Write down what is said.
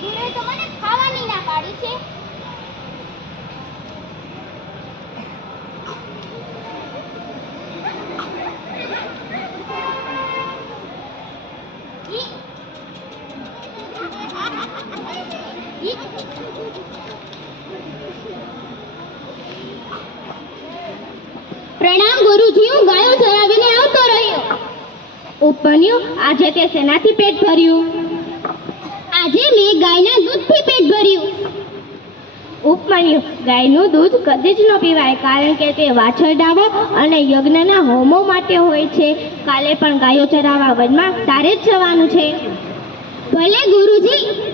ગુરુએ તો મને ખાવાની ના પાડી છે. પ્રણામ ગુરુજી, હું ગાયો ચરાવીને આવતો રહ્યો. ઉપન્યું, આજે તે શેનાથી પેટ ભર્યું? આજે મેં ગાયના દૂધથી પેટ ભર્યું. ઉપમન્યુ, ગાયનું દૂધ કદી જ ન પીવાય, કારણ કે તે વાછરડાઓ અને યજ્ઞના હોમો માટે હોય છે. કાલે પણ ગાયો ચરાવવા વનમાં તારે જ જવાનું છે. ભલે ગુરુજી.